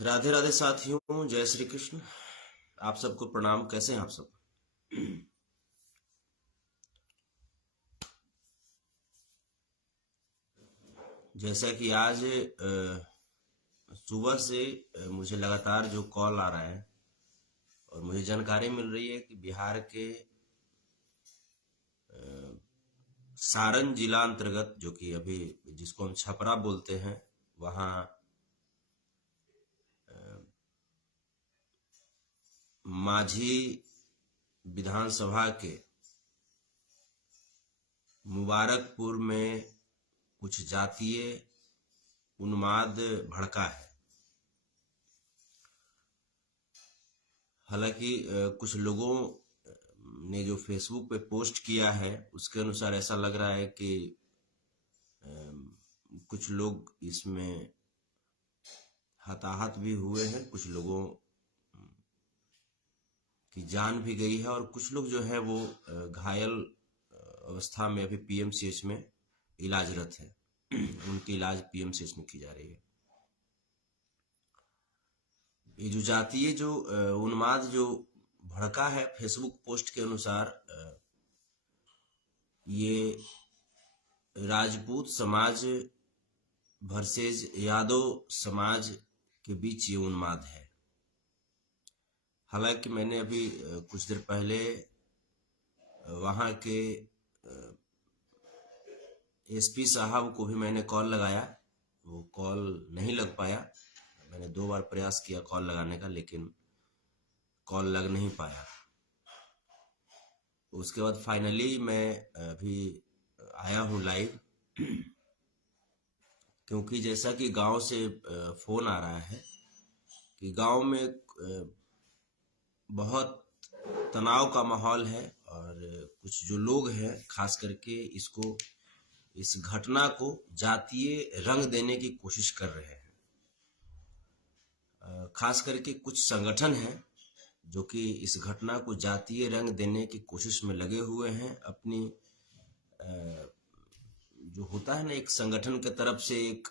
राधे राधे साथियों, जय श्री कृष्ण। आप सबको प्रणाम। कैसे हैं आप सब? जैसा कि आज सुबह से मुझे लगातार जो कॉल आ रहा है और मुझे जानकारी मिल रही है कि बिहार के सारण जिला अंतर्गत, जो कि अभी जिसको हम छपरा बोलते हैं, वहाँ माझी विधानसभा के मुबारकपुर में कुछ जातीय उन्माद भड़का है। हालांकि कुछ लोगों ने जो फेसबुक पे पोस्ट किया है उसके अनुसार ऐसा लग रहा है कि कुछ लोग इसमें हताहत भी हुए हैं, कुछ लोगों की जान भी गई है और कुछ लोग जो है वो घायल अवस्था में अभी पीएमसीएच में इलाजरत है। उनकी इलाज पीएमसीएच में की जा रही है। ये जो जातीय जो उन्माद जो भड़का है फेसबुक पोस्ट के अनुसार, ये राजपूत समाज वर्सेज यादव समाज के बीच ये उन्माद है। हालांकि मैंने अभी कुछ देर पहले वहाँ के एसपी साहब को भी मैंने कॉल लगाया, वो कॉल नहीं लग पाया। मैंने 2 बार प्रयास किया कॉल लगाने का, लेकिन कॉल लग नहीं पाया। उसके बाद फाइनली मैं अभी आया हूँ लाइव, क्योंकि जैसा कि गांव से फोन आ रहा है कि गांव में बहुत तनाव का माहौल है और कुछ जो लोग हैं खास करके इस घटना को जातीय रंग देने की कोशिश कर रहे हैं। खास करके कुछ संगठन हैं जो कि इस घटना को जातीय रंग देने की कोशिश में लगे हुए हैं। अपनी जो होता है ना, एक संगठन की तरफ से एक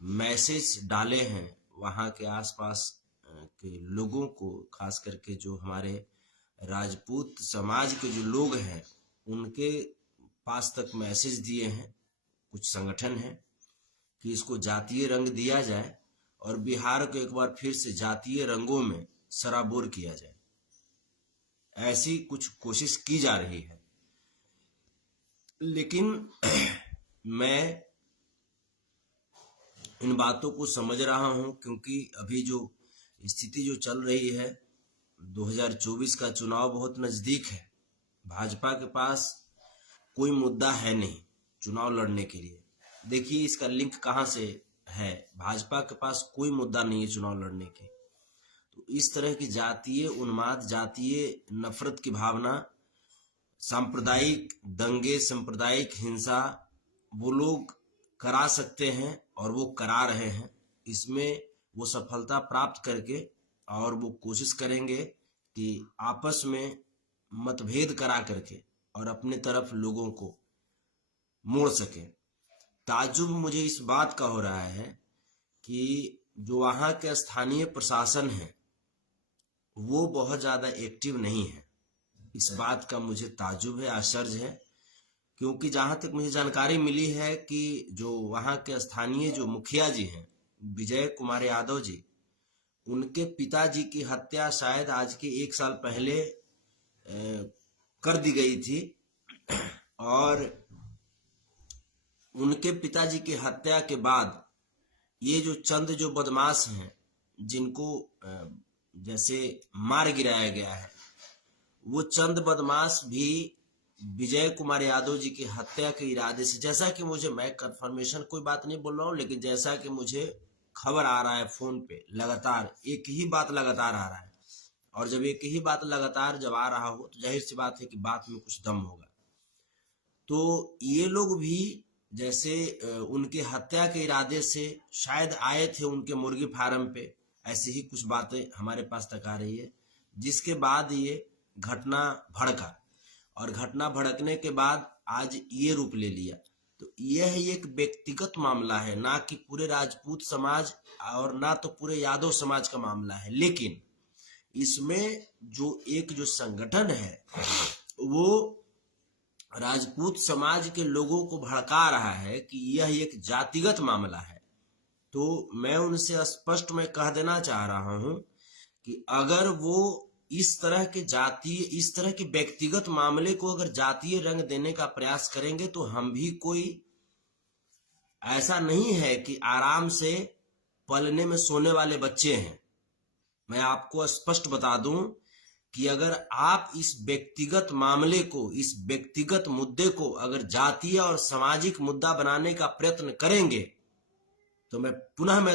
मैसेज डाले हैं वहाँ के आसपास के लोगों को, खास करके जो हमारे राजपूत समाज के जो लोग हैं उनके पास तक मैसेज दिए हैं कुछ संगठन हैं कि इसको जातीय रंग दिया जाए और बिहार को एक बार फिर से जातीय रंगों में सराबोर किया जाए। ऐसी कुछ कोशिश की जा रही है, लेकिन मैं इन बातों को समझ रहा हूं क्योंकि अभी जो स्थिति जो चल रही है, 2024 का चुनाव बहुत नजदीक है। भाजपा के पास कोई मुद्दा है नहीं चुनाव लड़ने के लिए। देखिए इसका लिंक कहां से है। भाजपा के पास कोई मुद्दा नहीं है चुनाव लड़ने के। तो इस तरह की जातीय उन्माद, जातीय नफरत की भावना, सांप्रदायिक दंगे, सांप्रदायिक हिंसा वो लोग करा सकते हैं और वो करा रहे हैं। इसमें वो सफलता प्राप्त करके और वो कोशिश करेंगे कि आपस में मतभेद करा करके और अपने तरफ लोगों को मोड़ सके। ताज्जुब मुझे इस बात का हो रहा है कि जो वहाँ के स्थानीय प्रशासन है वो बहुत ज़्यादा एक्टिव नहीं है। इस बात का मुझे ताज्जुब है, आश्चर्य है, क्योंकि जहाँ तक मुझे जानकारी मिली है कि जो वहाँ के स्थानीय जो मुखिया जी हैं, विजय कुमार यादव जी, उनके पिताजी की हत्या शायद आज के 1 साल पहले कर दी गई थी और उनके पिताजी की हत्या के बाद ये जो चंद जो बदमाश हैं जिनको जैसे मार गिराया गया है, वो चंद बदमाश भी विजय कुमार यादव जी की हत्या के इरादे से, जैसा कि मुझे, मैं कंफर्मेशन कोई बात नहीं बोल रहा हूँ, लेकिन जैसा कि मुझे खबर आ रहा है फोन पे, लगातार एक ही बात लगातार आ रहा है। और जब एक ही बात लगातार जब आ रहा हो तो जाहिर सी बात है कि बात में कुछ दम होगा। तो ये लोग भी जैसे उनके हत्या के इरादे से शायद आए थे उनके मुर्गी फार्म पे, ऐसी ही कुछ बातें हमारे पास तक आ रही है, जिसके बाद ये घटना भड़का और घटना भड़कने के बाद आज ये रूप ले लिया। तो यह एक व्यक्तिगत मामला है, ना कि पूरे राजपूत समाज और ना तो पूरे यादव समाज का मामला है। लेकिन इसमें जो संगठन है वो राजपूत समाज के लोगों को भड़का रहा है कि यह एक जातिगत मामला है। तो मैं उनसे स्पष्ट में कह देना चाह रहा हूं कि अगर वो इस तरह के व्यक्तिगत मामले को अगर जातीय रंग देने का प्रयास करेंगे तो हम भी कोई ऐसा नहीं है कि आराम से पलने में सोने वाले बच्चे हैं। मैं आपको स्पष्ट बता दूं कि अगर आप इस व्यक्तिगत मामले को, इस व्यक्तिगत मुद्दे को अगर जातीय और सामाजिक मुद्दा बनाने का प्रयत्न करेंगे तो मैं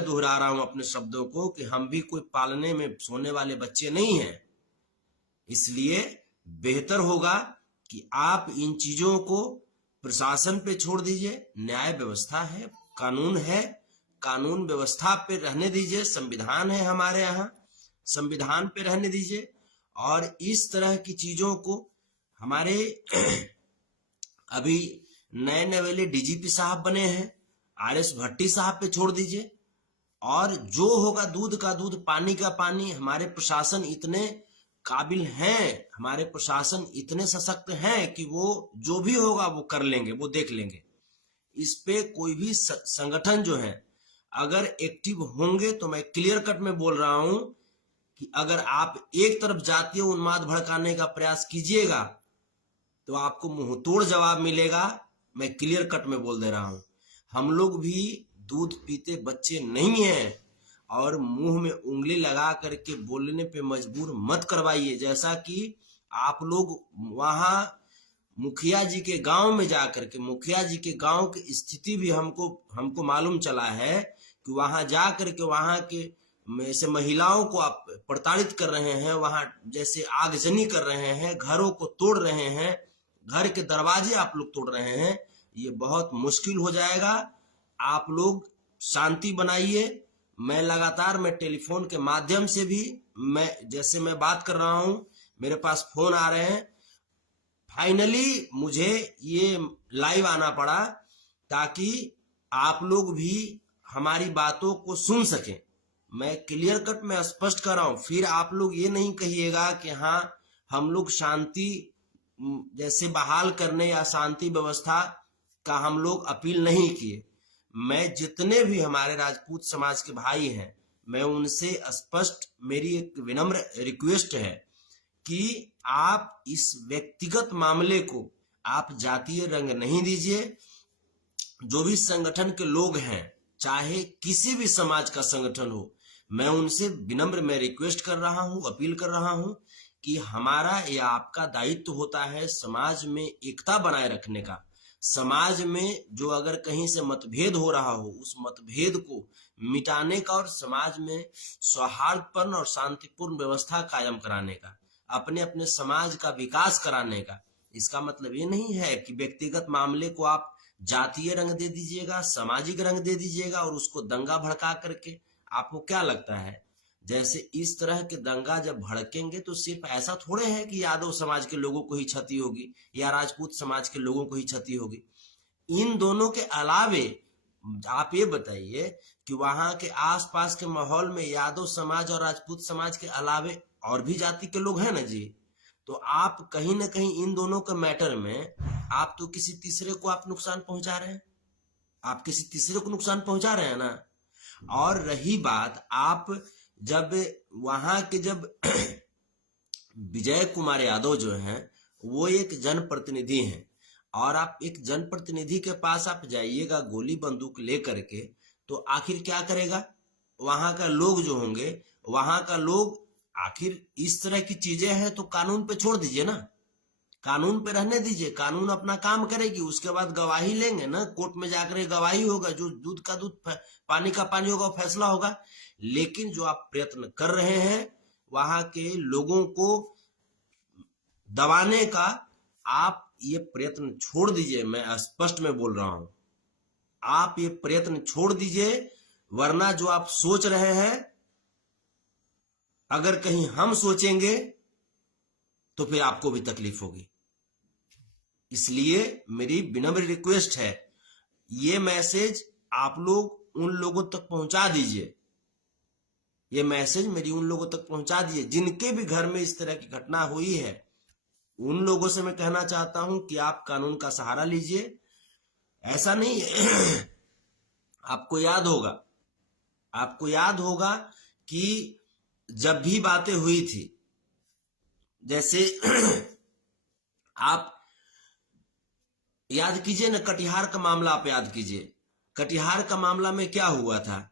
दोहरा रहा हूं अपने शब्दों को कि हम भी कोई पालने में सोने वाले बच्चे नहीं हैं। इसलिए बेहतर होगा कि आप इन चीजों को प्रशासन पे छोड़ दीजिए। न्याय व्यवस्था है, कानून है, कानून व्यवस्था पे रहने दीजिए। संविधान है हमारे यहाँ, संविधान पे रहने दीजिए। और इस तरह की चीजों को हमारे अभी नए नवेले डीजीपी साहब बने हैं, आरएस भट्टी साहब पे छोड़ दीजिए। और जो होगा दूध का दूध पानी का पानी। हमारे प्रशासन इतने काबिल हैं, हमारे प्रशासन इतने सशक्त हैं कि वो जो भी होगा वो कर लेंगे, वो देख लेंगे। इस पे कोई भी संगठन जो है अगर एक्टिव होंगे तो मैं क्लियर कट में बोल रहा हूं कि अगर आप एक तरफ जातीय उन्माद भड़काने का प्रयास कीजिएगा तो आपको मुंह तोड़ जवाब मिलेगा। मैं क्लियर कट में बोल दे रहा हूं, हम लोग भी दूध पीते बच्चे नहीं हैं और मुंह में उंगली लगा करके बोलने पे मजबूर मत करवाइए। जैसा कि आप लोग वहां मुखिया जी के गांव में जाकर के, मुखिया जी के गांव की स्थिति भी हमको मालूम चला है कि वहां जाकर के वहां के ऐसे महिलाओं को आप प्रताड़ित कर रहे हैं, वहां जैसे आगजनी कर रहे हैं, घरों को तोड़ रहे हैं, घर के दरवाजे आप लोग तोड़ रहे हैं। ये बहुत मुश्किल हो जाएगा। आप लोग शांति बनाइए। मैं लगातार टेलीफोन के माध्यम से भी मैं बात कर रहा हूं, मेरे पास फोन आ रहे हैं। फाइनली मुझे ये लाइव आना पड़ा ताकि आप लोग भी हमारी बातों को सुन सकें। मैं क्लियर कट में स्पष्ट कर रहा हूं, फिर आप लोग ये नहीं कहिएगा कि हाँ हम लोग शांति जैसे बहाल करने या शांति व्यवस्था का हम लोग अपील नहीं किए। मैं जितने भी हमारे राजपूत समाज के भाई हैं, मैं उनसे स्पष्ट मेरी एक विनम्र रिक्वेस्ट है कि आप इस व्यक्तिगत मामले को आप जातीय रंग नहीं दीजिए। जो भी संगठन के लोग हैं, चाहे किसी भी समाज का संगठन हो, मैं उनसे विनम्र में रिक्वेस्ट कर रहा हूं, अपील कर रहा हूं कि हमारा या आपका दायित्व होता है समाज में एकता बनाए रखने का। समाज में जो अगर कहीं से मतभेद हो रहा हो उस मतभेद को मिटाने का और समाज में सौहार्दपूर्ण और शांतिपूर्ण व्यवस्था कायम कराने का, अपने अपने समाज का विकास कराने का। इसका मतलब ये नहीं है कि व्यक्तिगत मामले को आप जातीय रंग दे दीजिएगा, सामाजिक रंग दे दीजिएगा और उसको दंगा भड़का करके। आपको क्या लगता है जैसे इस तरह के दंगा जब भड़केंगे तो सिर्फ ऐसा थोड़े है कि यादव समाज के लोगों को ही क्षति होगी या राजपूत समाज के लोगों को ही क्षति होगी। इन दोनों के अलावे आप ये बताइए कि वहां के आसपास के माहौल में यादव समाज और राजपूत समाज के अलावे और भी जाति के लोग हैं ना जी। तो आप कहीं ना कहीं इन दोनों के मैटर में आप तो किसी तीसरे को आप नुकसान पहुंचा रहे हैं, आप किसी तीसरे को नुकसान पहुंचा रहे हैं ना। और रही बात, आप जब वहां के विजय कुमार यादव जो हैं वो एक जनप्रतिनिधि हैं और आप एक जनप्रतिनिधि के पास आप जाइएगा गोली बंदूक लेकर के, तो आखिर क्या करेगा वहां का लोग जो होंगे, वहां का लोग आखिर इस तरह की चीजें हैं तो कानून पे छोड़ दीजिए ना, कानून पे रहने दीजिए, कानून अपना काम करेगी। उसके बाद गवाही लेंगे ना, कोर्ट में जाकर गवाही होगा, जो दूध का दूध पानी का पानी होगा वो फैसला होगा। लेकिन जो आप प्रयत्न कर रहे हैं वहां के लोगों को दबाने का, आप ये प्रयत्न छोड़ दीजिए। मैं स्पष्ट में बोल रहा हूं, आप ये प्रयत्न छोड़ दीजिए, वरना जो आप सोच रहे हैं अगर कहीं हम सोचेंगे तो फिर आपको भी तकलीफ होगी। इसलिए मेरी विनम्र रिक्वेस्ट है, ये मैसेज आप लोग उन लोगों तक पहुंचा दीजिए, ये मैसेज मेरी उन लोगों तक पहुंचा दीजिए जिनके भी घर में इस तरह की घटना हुई है। उन लोगों से मैं कहना चाहता हूं कि आप कानून का सहारा लीजिए। ऐसा नहीं आपको याद होगा कि जब भी बातें हुई थी, जैसे आप याद कीजिए ना, कटिहार का मामला आप याद कीजिए। कटिहार का मामला में क्या हुआ था?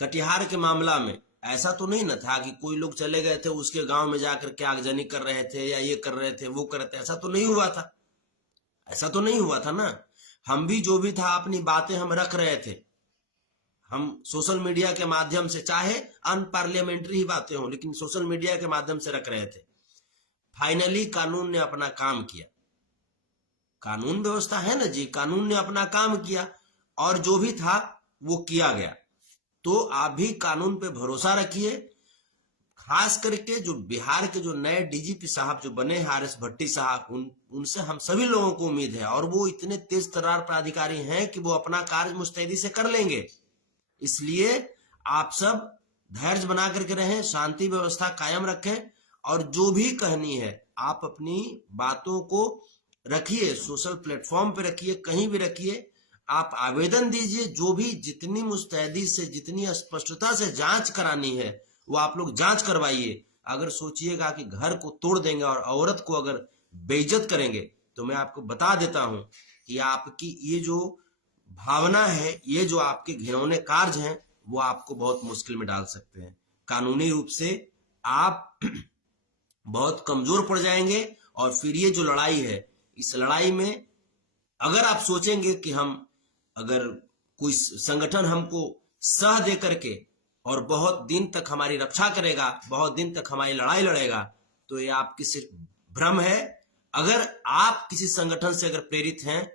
कटिहार के मामला में ऐसा तो नहीं ना था कि कोई लोग चले गए थे उसके गांव में जाकर के आगजनी कर रहे थे या ये कर रहे थे वो कर रहे थे, ऐसा तो नहीं हुआ था। ऐसा तो नहीं हुआ था ना। हम भी जो भी था अपनी बातें हम रख रहे थे, हम सोशल मीडिया के माध्यम से, चाहे अनपार्लियामेंट्री ही बातें हों, लेकिन सोशल मीडिया के माध्यम से रख रहे थे। फाइनली कानून ने अपना काम किया। कानून व्यवस्था है ना जी, कानून ने अपना काम किया और जो भी था वो किया गया। तो आप भी कानून पे भरोसा रखिए। खास करके जो बिहार के जो नए डीजीपी साहब जो बने हैं, आर एस भट्टी साहब, उनसे हम सभी लोगों को उम्मीद है, और वो इतने तेज तर्रार प्राधिकारी हैं कि वो अपना कार्य मुस्तैदी से कर लेंगे। इसलिए आप सब धैर्य बना करके रहें, शांति व्यवस्था कायम रखें, और जो भी कहनी है आप अपनी बातों को रखिए, सोशल प्लेटफॉर्म पे रखिए, कहीं भी रखिए, आप आवेदन दीजिए। जो भी जितनी मुस्तैदी से, जितनी स्पष्टता से जांच करानी है वो आप लोग जांच करवाइए। अगर सोचिएगा कि घर को तोड़ देंगे और औरत को अगर बेइज्जत करेंगे, तो मैं आपको बता देता हूं कि आपकी ये जो भावना है, ये जो आपके घिनौने कार्य हैं, वो आपको बहुत मुश्किल में डाल सकते हैं। कानूनी रूप से आप बहुत कमजोर पड़ जाएंगे, और फिर ये जो लड़ाई है, इस लड़ाई में अगर आप सोचेंगे कि हम, अगर कोई संगठन हमको सह दे करके और बहुत दिन तक हमारी रक्षा करेगा, बहुत दिन तक हमारी लड़ाई लड़ेगा, तो ये आपकी सिर्फ भ्रम है। अगर आप किसी संगठन से अगर प्रेरित हैं,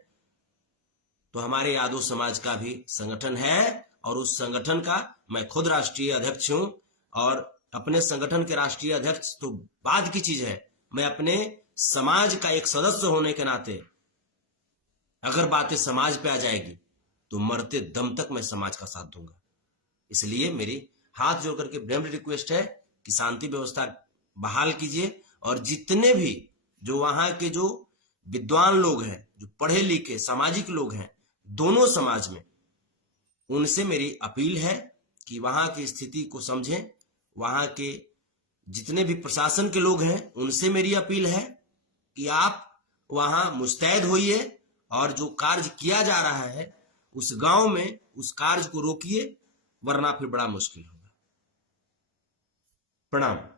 तो हमारे यादव समाज का भी संगठन है, और उस संगठन का मैं खुद राष्ट्रीय अध्यक्ष हूं। और अपने संगठन के राष्ट्रीय अध्यक्ष तो बाद की चीज है, मैं अपने समाज का एक सदस्य होने के नाते अगर बातें समाज पे आ जाएगी तो मरते दम तक मैं समाज का साथ दूंगा। इसलिए मेरी हाथ जोड़ करके विनम्र रिक्वेस्ट है कि शांति व्यवस्था बहाल कीजिए, और जितने भी जो वहां के जो विद्वान लोग हैं, जो पढ़े लिखे सामाजिक लोग हैं दोनों समाज में, उनसे मेरी अपील है कि वहां की स्थिति को समझें। वहां के जितने भी प्रशासन के लोग हैं उनसे मेरी अपील है कि आप वहां मुस्तैद होइए, और जो कार्य किया जा रहा है उस गांव में उस कार्य को रोकिए, वरना फिर बड़ा मुश्किल होगा। प्रणाम।